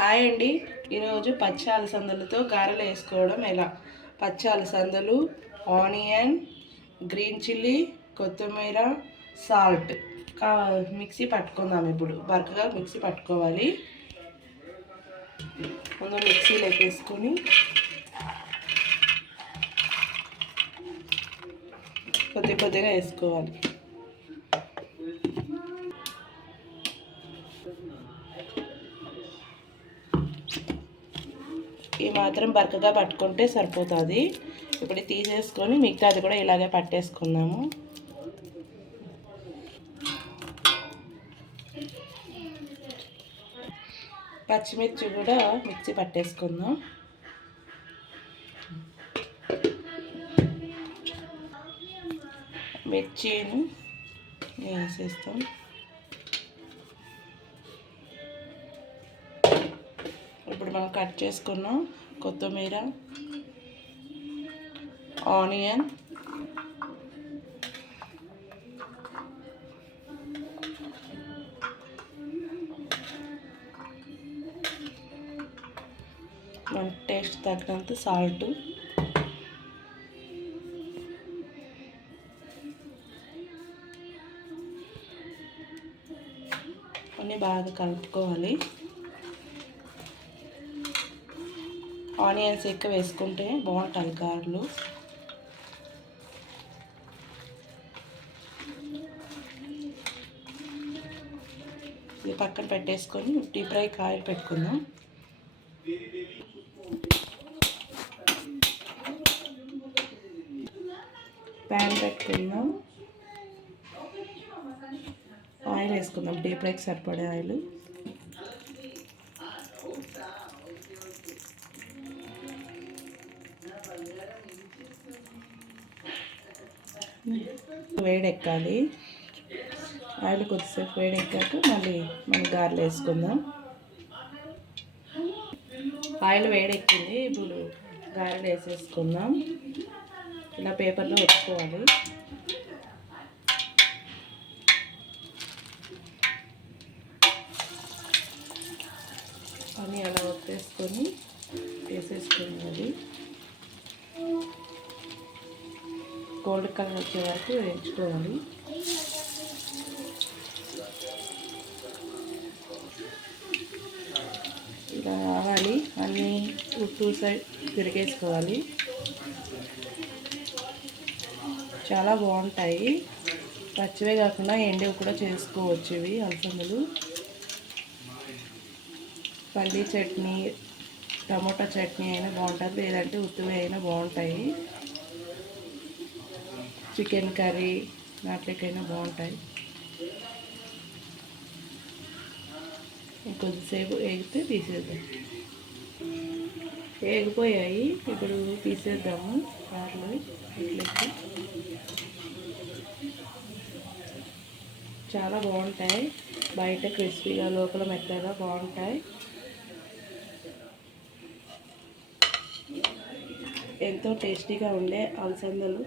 Hi అండి. ఈరోజు పచ్చి అలసందలతో గారెలు వేసుకోవడం ఎలా. పచ్చి అలసందలు, ఆనియన్, గ్రీన్ చిల్లీ, కొత్తిమీర, సాల్ట్ మిక్సీ పట్టుకుందాం. ఇప్పుడు బరకగా మిక్సీ పట్టుకోవాలి. ముందు మిక్సీలో వేసుకొని కొద్దిగా వేసుకోవాలి. ఈ మాత్రం బరకగా పట్టుకుంటే సరిపోతుంది. ఇప్పుడు తీసేసుకొని మిగతాది కూడా ఇలాగే పట్టేసుకుందాము. పచ్చిమిర్చి కూడా మిక్సీ పట్టేసుకుందాం. మిర్చిని వేసేస్తాం. ఇప్పుడు మనం కట్ చేసుకున్నాం కొత్తిమీర, ఆనియన్, మన టేస్ట్ తగినంత సాల్ట్, అన్నీ బాగా కలుపుకోవాలి. ఆనియన్స్ ఎక్కువ వేసుకుంటే బాగుంటుంది గారెలు. ఇది పక్కన పెట్టేసుకొని డీప్ ఫ్రై ఆయిల్ పెట్టుకుందాం. ప్యాన్ పెట్టుకుందాం. ఆయిల్ వేసుకుందాం. డీప్ ఫ్రైకి సరిపడే ఆయిల్. వేడెక్కాలి. ఆయిల్ కొద్దిసేపు వేడెక్కాక మళ్ళీ మనం గారెలు వేసుకుందాం. ఆయిల్ వేడెక్కింది. ఇప్పుడు గారెలు వేసేసుకుందాం. ఇలా పేపర్లో పెట్టుకోవాలి. అన్నీ అలా వచ్చేసుకొని వేసేసుకోవాలి. గోల్డ్ కలర్ వచ్చే వరకు వేయించుకోవాలి. ఇలా రావాలి. అన్నీ టూ సైడ్ తిరిగేసుకోవాలి. చాలా బాగుంటాయి. పచ్చివే కాకుండా ఎండవి కూడా చేసుకోవచ్చు. ఇవి అలసందలు పల్లీ చట్నీ, టమోటా చట్నీ అయినా బాగుంటుంది, లేదంటే ఉత్తివి అయినా బాగుంటాయి. చికెన్ కర్రీ వాటికైనా బాగుంటాయి. కొద్దిసేపు వేగితే తీసేద్దాం. వేగిపోయాయి. ఇప్పుడు తీసేద్దాము గారెలు. ఇట్లకి చాలా బాగుంటాయి. బయట క్రిస్పీగా, లోపల మెత్తగా బాగుంటాయి. ఎంతో టేస్టీగా ఉండే అలసందలు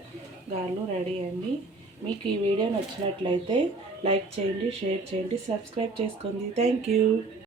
గారెలు రెడీ అండి. మీకు ఈ వీడియో నచ్చినట్లయితే లైక్ చేయండి, షేర్ చేయండి, సబ్స్క్రైబ్ చేసుకోండి. Thank you.